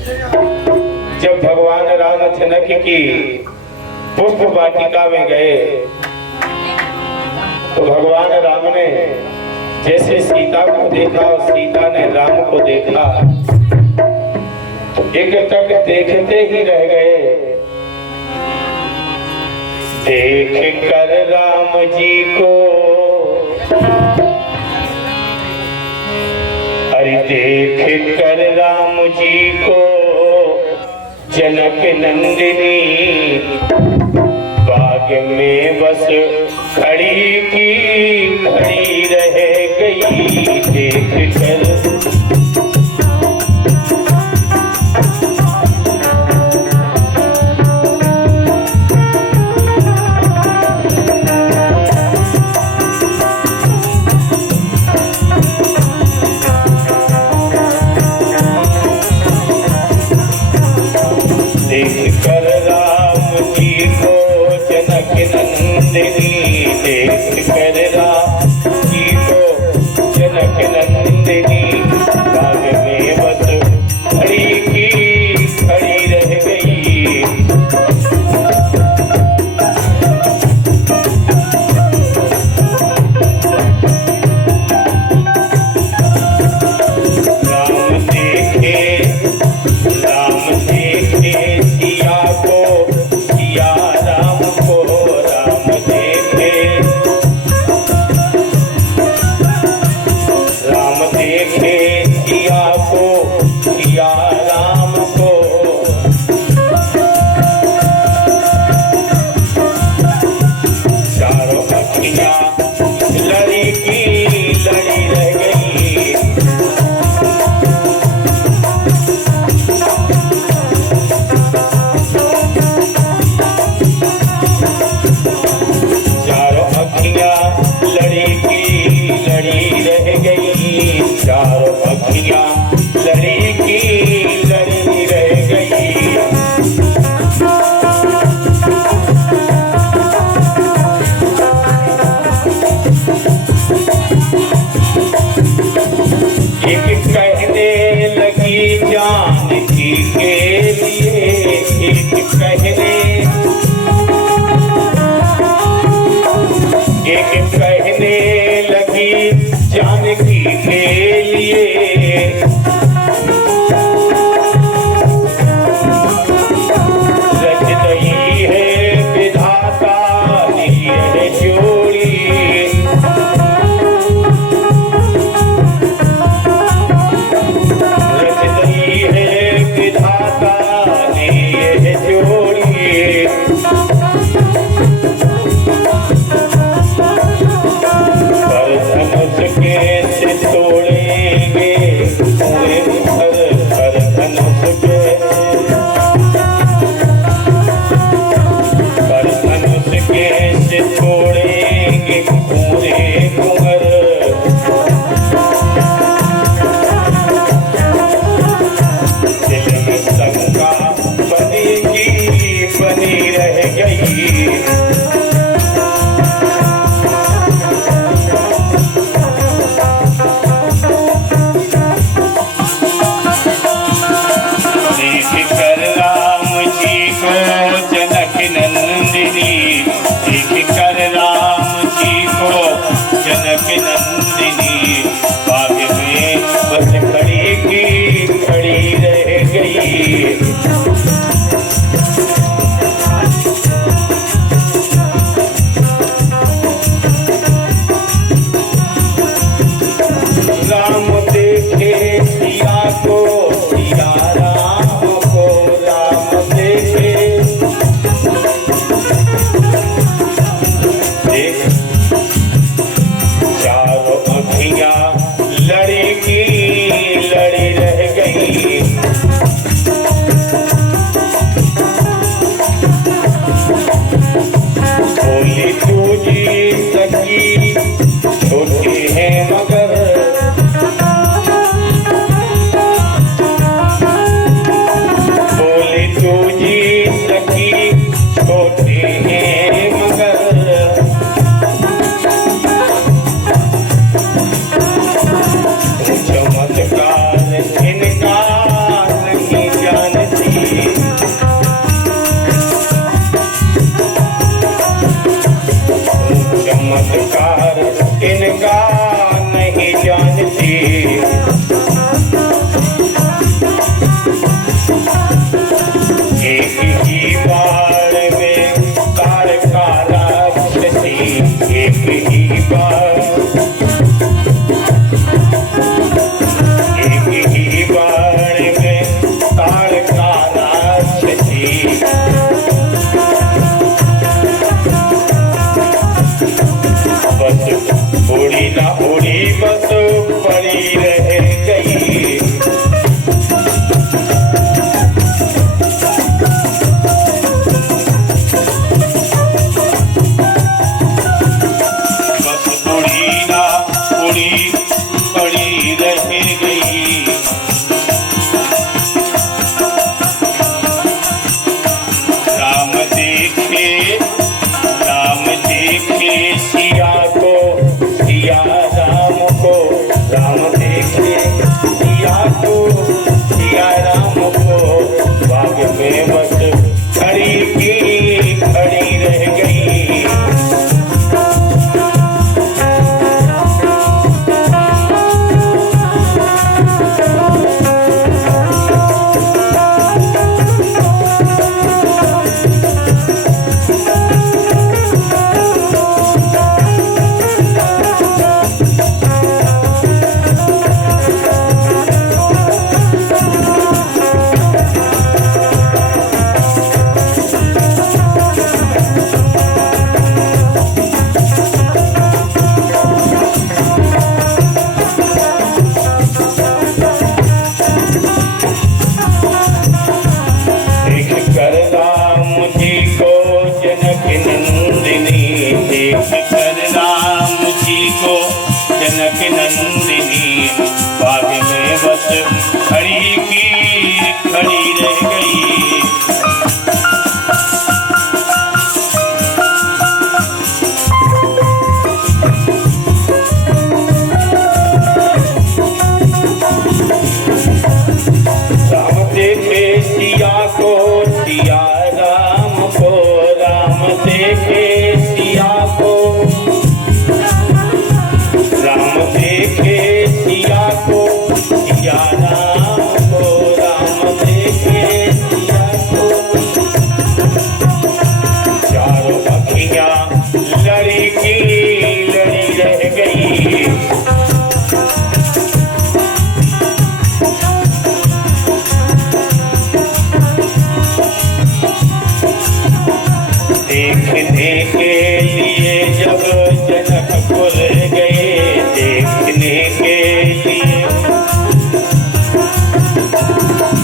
जब भगवान राम जनक की पुष्प वाटिका में गए तो भगवान राम ने जैसे सीता को देखा और सीता ने राम को देखा, एक तक देखते ही रह गए। देख कर राम जी को, अरे देख कर राम जी को जनक नंदिनी बाग में बस खड़ी की खड़ी रह गई। देख कर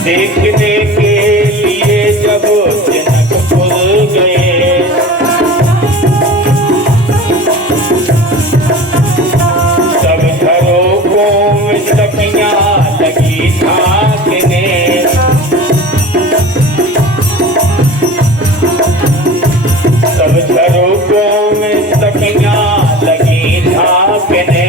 देखने के लिए जब जनकपुर गए, सब घरों को सखियां लगी झांकने, सब घरों को सखियां लगी झांकने।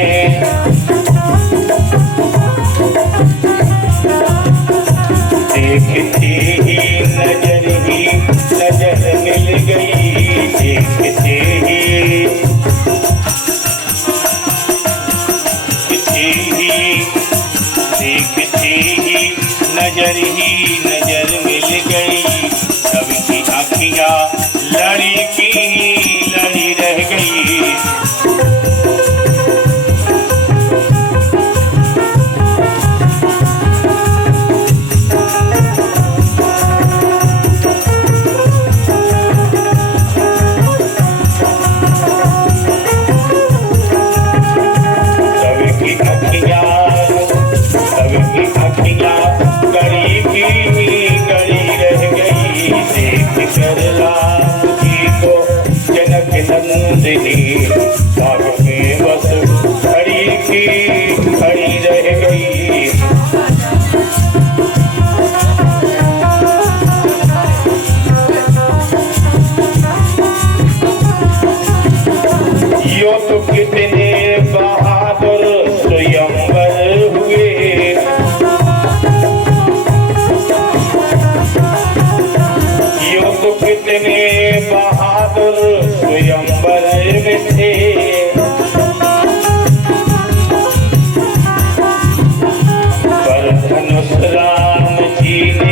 देखते ही नजर मिल गई, देखते ही नजर मिल गई। सबकी आँखियाँ लड़ी की लड़ी रह गई। सबकी आँखियाँ गड़ी रह गई। देख कर राम जी को जनक नंदिनी बाग में बस खड़ी रह गई। यो तो कितने बहादुर स्वयंवर हुए, यो तो कितने बहादुर स्वयंवर में थे। पर धनुष राम जी ने